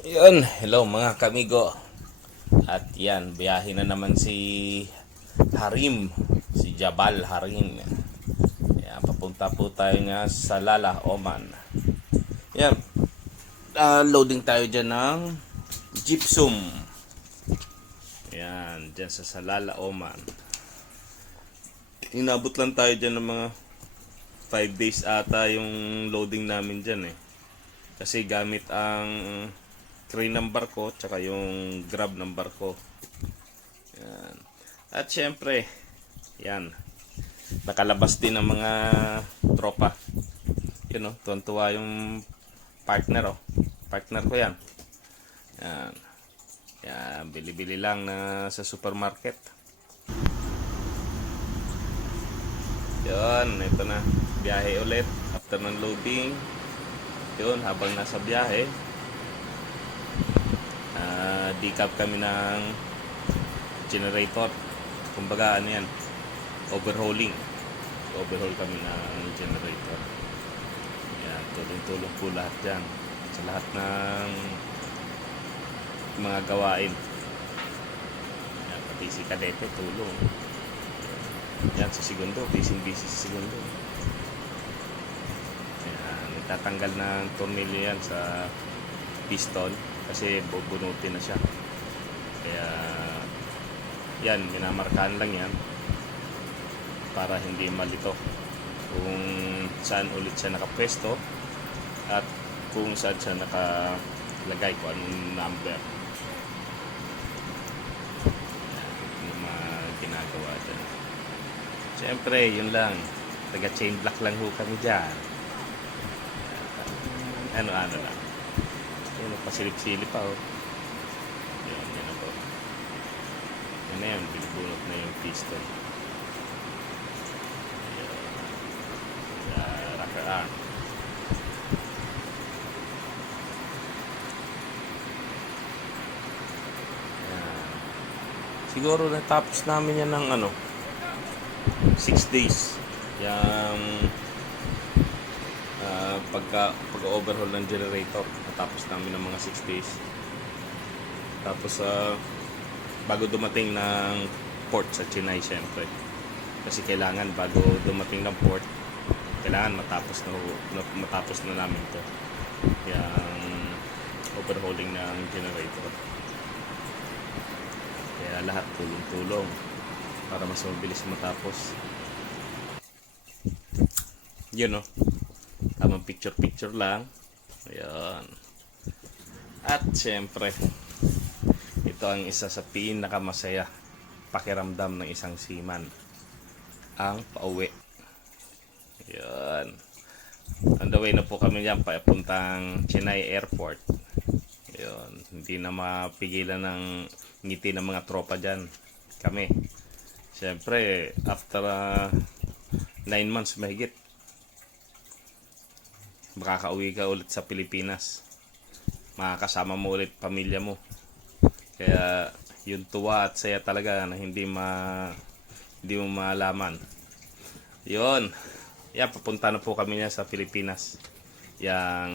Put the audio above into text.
Yun, hello mga kamigo. At yan, biyahe na naman si Harim, si Jabal Harim. Yan, papunta po tayo nga sa Lala, Oman. Yan, loading tayo dyan ng gypsum. Yan, dyan sa Salala, Oman. Inabot lang tayo dyan ng mga 5 days ata yung loading namin dyan eh. Kasi gamit ang crane ng barko tsaka yung grab ng barko. Yan. At syempre, yan. Nakalabas din ng mga tropa. Yun oh, tuwan-tuwa yung partner oh. Partner ko yan. Yan. Yan, bili-bili lang na sa supermarket. Yun, ito na. Biyahe ulit after ng loading. Yun, habang nasa biyahe, decap kami ng generator. Kumbaga ano yan, overhauling. Overhaul kami ng generator. Yan, tulong-tulong po lahat dyan sa lahat ng mga gawain. Yan, pati si Kadete tulong. Yan, sa segundo, busy sa segundo. Yan, itatanggal ng tornilyo yan sa piston kasi bubunutin na siya. Kaya yan, minamarkahan lang yan para hindi malito kung saan ulit siya nakapwesto at kung saan siya nakalagay, kung anong number. Yan, yung mga ginagawa dyan. Siyempre, yun lang, taga chain block lang ho kami dyan. Ano-ano lang. Yun, pasilip-silip pa oh. Yan na po. Yan na yun, binubunot na yung piston. Rocker arm. Yan. Siguro natapos namin yan ng 6 days. Yung pag-overhaul ng generator, natapos namin ng mga 6 days. Tapos bago dumating ng port sa Chennai, syempre, kasi kailangan bago dumating ng port, kailangan matapos na namin to, yung overhauling ng generator. Kaya lahat tulong-tulong para mas mabilis matapos. Yun oh, tamang picture lang. Ayan. At syempre, ito ang isa sa pinakamasaya pakiramdam ng isang seaman, ang pauwi. Ayan. On the way na po kami dyan papuntang Chennai Airport. Ayan. Hindi na mapigilan ng ngiti ng mga tropa dyan. Kami, syempre, after 9 months mahigit, makakauwi ka ulit sa Pilipinas, makakasama mo ulit pamilya mo. Kaya yung tuwa at saya talaga na hindi mo malaman. Yun, yan, papunta na po kami niya sa Pilipinas. Yang